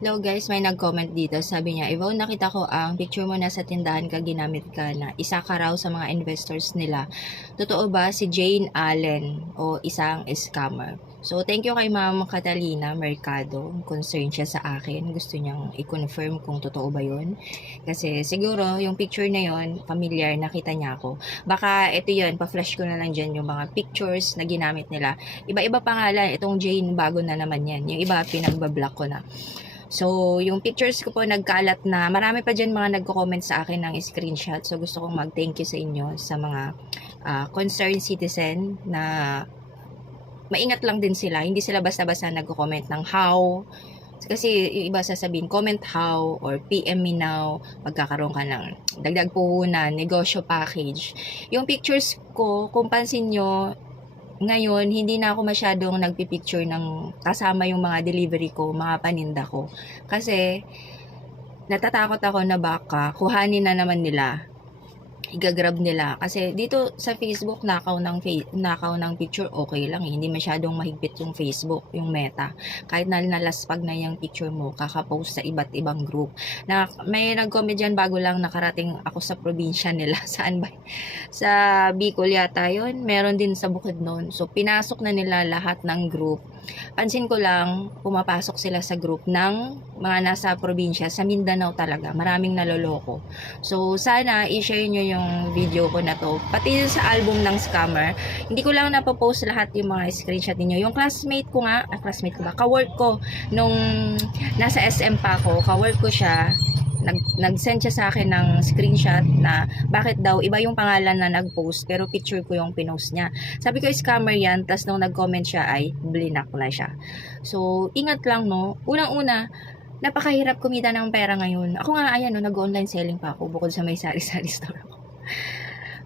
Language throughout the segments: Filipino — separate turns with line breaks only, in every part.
Hello guys, may nag-comment dito. Sabi niya, Ivo, nakita ko ang picture mo na sa tindahan ka ginamit ka na isa ka raw sa mga investors nila. Totoo ba si Jane Allen o isang scammer? So, thank you kay Ma'am Catalina Mercado. Concern siya sa akin. Gusto niyang i-confirm kung totoo ba yun. Kasi siguro, yung picture na yon familiar, nakita niya ako. Baka ito yun, pa-flash ko na lang dyan yung mga pictures na ginamit nila. Iba-iba pangalan. Itong Jane, bago na naman yan. Yung iba, pinagbablock ko na. So, yung pictures ko po nagkalat na marami pa dyan mga nagko-comment sa akin ng screenshot. So, gusto kong mag-thank you sa inyo sa mga ah, concerned citizen na maingat lang din sila. Hindi sila basta-basta nagko-comment ng how. Kasi yung iba sasabihin, comment how or PM me now, magkakaroon ka ng dagdag puhunan, negosyo package. Yung pictures ko, kung pansin nyo, ngayon, hindi na ako masyadong nagpipicture ng kasama yung mga delivery ko, mga paninda ko. Kasi, natatakot ako na baka kuhanin na naman nila igagrab nila. Kasi dito sa Facebook nakaw ng nakaw ng picture okay lang eh. hindi masyadong mahigpit yung Facebook yung meta. Kahit na nalaspag na yung picture mo kakapost sa iba't ibang group. Na may nag-comment dyan bago lang nakarating ako sa probinsya nila. Saan ba? Sa Bicol yata yun. Meron din sa Bukidnon so pinasok na nila lahat ng group pansin ko lang, pumapasok sila sa group ng mga nasa probinsya, sa Mindanao talaga. Maraming naloloko. So, sana i-share nyo yung video ko na to. Pati sa album ng scammer. Hindi ko lang napopost lahat yung mga screenshot ninyo. Yung classmate ko nga, ah, classmate ko ba? Kawork ko nung nasa SM pa ako, kawork ko siya nag, nag-send siya sa akin ng screenshot na bakit daw iba yung pangalan na nag-post pero picture ko yung pinost niya. Sabi ko scammer yan, tas nung nag-comment siya ay blinak na siya. So, ingat lang no. Unang-una, napakahirap kumita ng pera ngayon. Ako nga, ayan no, nag-online selling pa ako bukod sa may sari-sari store ako.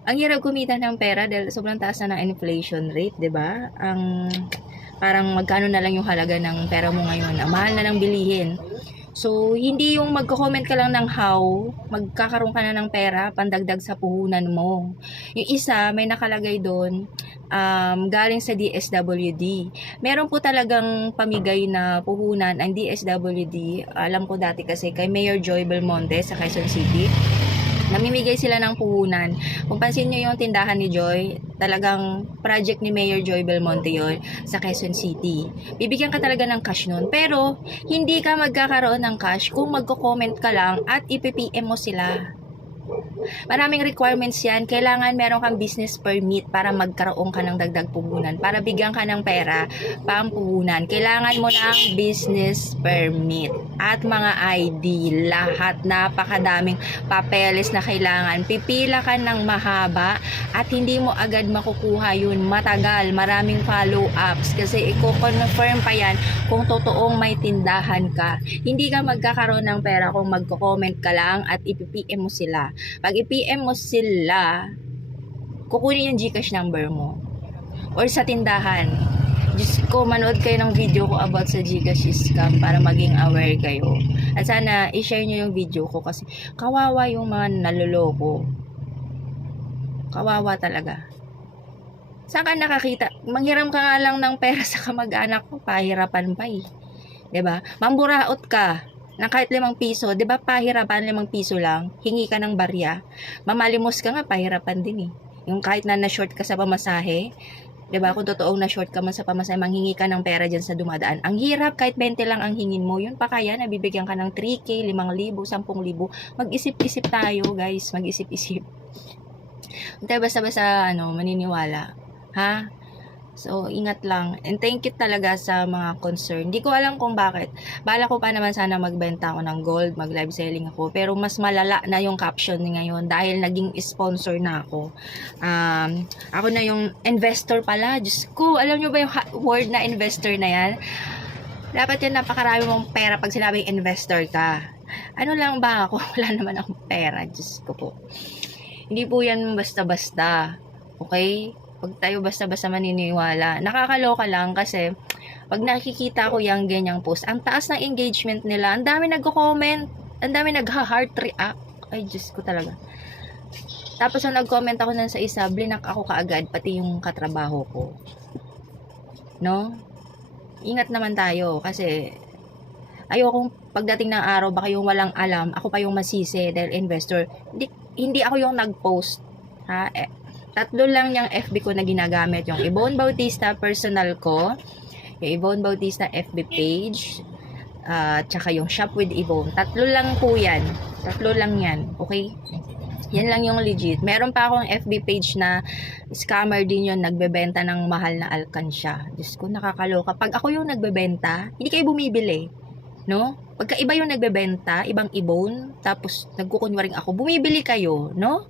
Ang hirap kumita ng pera dahil sobrang taas na ng inflation rate, 'di ba? Ang parang magkano na lang yung halaga ng pera mo ngayon. Ang mahal na ng bilihin. So, hindi yung magko-comment ka lang ng how, magkakaroon ka na ng pera, pandagdag sa puhunan mo. Yung isa, may nakalagay doon, um, galing sa DSWD. Meron po talagang pamigay na puhunan ang DSWD. Alam ko dati kasi kay Mayor Joy Belmonte sa Quezon City. Namimigay sila ng puhunan. Kung pansin nyo yung tindahan ni Joy, talagang project ni Mayor Joy Belmonte yon sa Quezon City. Bibigyan ka talaga ng cash nun. Pero, hindi ka magkakaroon ng cash kung magko-comment ka lang at ipipm mo sila. Maraming requirements yan. Kailangan meron kang business permit para magkaroon ka ng dagdag puhunan. Para bigyan ka ng pera, pang puhunan. Kailangan mo ng business permit. At mga ID. Lahat. Napakadaming papeles na kailangan. Pipila ka ng mahaba at hindi mo agad makukuha yun. Matagal. Maraming follow-ups. Kasi i-confirm pa yan kung totoong may tindahan ka. Hindi ka magkakaroon ng pera kung magko-comment ka lang at ipipm mo sila. Pag i-PM mo sila, kukunin yung Gcash number mo. Or sa tindahan. Diyos ko, manood kayo ng video ko about sa Gcash scam para maging aware kayo. At sana, i-share nyo yung video ko kasi kawawa yung mga naloloko. Kawawa talaga. Saan ka nakakita? Manghiram ka nga lang ng pera sa kamag-anak ko, pahirapan pa eh. 'Di ba? Mamburaot ka ng kahit limang piso, 'di ba pahirapan limang piso lang, hingi ka ng barya. Mamalimos ka nga, pahirapan din eh. Yung kahit na na-short ka sa pamasahe, 'di ba? Kung totoong na-short ka man sa pamasahe, manghingi ka ng pera diyan sa dumadaan. Ang hirap kahit 20 lang ang hingin mo, yun pa kaya nabibigyan ka ng 3k, 5,000, 10,000. Mag-isip-isip tayo, guys, mag-isip-isip. Hindi basta-basta ano, maniniwala. Ha? So, ingat lang. And thank you talaga sa mga concern. Hindi ko alam kung bakit. Bala ko pa naman sana magbenta ako ng gold, mag-live selling ako. Pero mas malala na yung caption ngayon dahil naging sponsor na ako. Um, ako na yung investor pala. Diyos ko, alam nyo ba yung word na investor na yan? Dapat yan napakarami mong pera pag sinabing investor ka. Ano lang ba ako? Wala naman akong pera. Diyos ko po. Hindi po yan basta-basta. Okay? Huwag tayo basta-basta maniniwala. Nakakaloka lang kasi pag nakikita ko yung ganyang post, ang taas ng engagement nila, ang dami nagko-comment, ang dami nagha-heart react. Ay, Diyos ko talaga. Tapos nung nag-comment ako nun sa isa, blinak ako kaagad, pati yung katrabaho ko. No? Ingat naman tayo kasi ayokong pagdating ng araw, baka yung walang alam, ako pa yung masisi dahil investor. Hindi, hindi ako yung nag-post. Ha? Eh, tatlo lang yung FB ko na ginagamit. Yung Ibon Bautista personal ko, yung Ibon Bautista FB page, at tsaka yung Shop with Ibon. Tatlo lang po yan. Tatlo lang yan. Okay? Yan lang yung legit. Meron pa akong FB page na scammer din yun, nagbebenta ng mahal na alkansya. Diyos ko, nakakaloka. Pag ako yung nagbebenta, hindi kayo bumibili. No? Pagka iba yung nagbebenta, ibang ibon, tapos nagkukunwaring ako, bumibili kayo, no?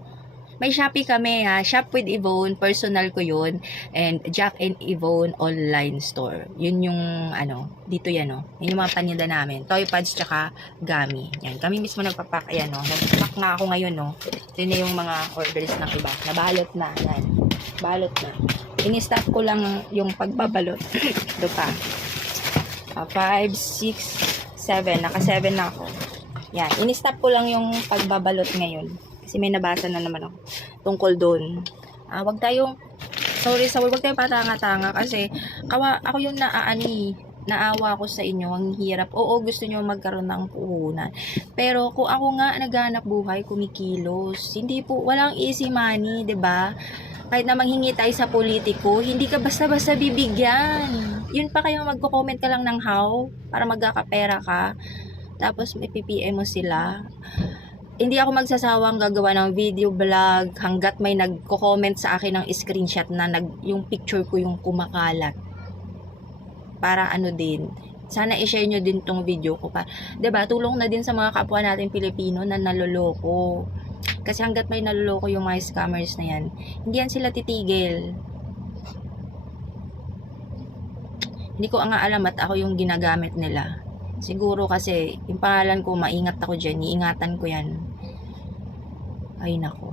May Shopee kami ha, Shop with Yvonne, personal ko yun, and Jack and Yvonne online store. Yun yung ano, dito yan no. Yun yung mga paninda namin. Toy pads tsaka gummy. Yan, kami mismo nagpapak, ayan no. Nagpapak na ako ngayon no. Ito na yung mga orders ng iba. Nabalot na, yan. Balot na. Ini-stop ko lang yung pagbabalot. Ito pa. 5, 6, 7. Naka 7 na ako. Yan. Ini-stop ko lang yung pagbabalot ngayon. Kasi may nabasa na naman ako tungkol doon. Ah, wag tayong sorry sa wag tayong patanga-tanga kasi kawa ako yung naaani naawa ko sa inyo, ang hirap. Oo, gusto nyo magkaroon ng puhunan. Pero kung ako nga naghanap buhay, kumikilos. Hindi po, walang easy money, 'di ba? Kahit na manghingi tayo sa politiko, hindi ka basta-basta bibigyan. Yun pa kayo magko-comment ka lang ng how para magkakapera ka. Tapos may PPM mo sila hindi ako magsasawang gagawa ng video vlog hanggat may nagko-comment sa akin ng screenshot na nag, yung picture ko yung kumakalat. Para ano din, sana i-share nyo din tong video ko pa. ba Tulong na din sa mga kapwa natin Pilipino na naloloko. Kasi hanggat may naloloko yung mga scammers na yan, hindi yan sila titigil. Hindi ko nga alam at ako yung ginagamit nila. Siguro kasi yung pangalan ko, maingat ako dyan, iingatan ko yan. Ay nako.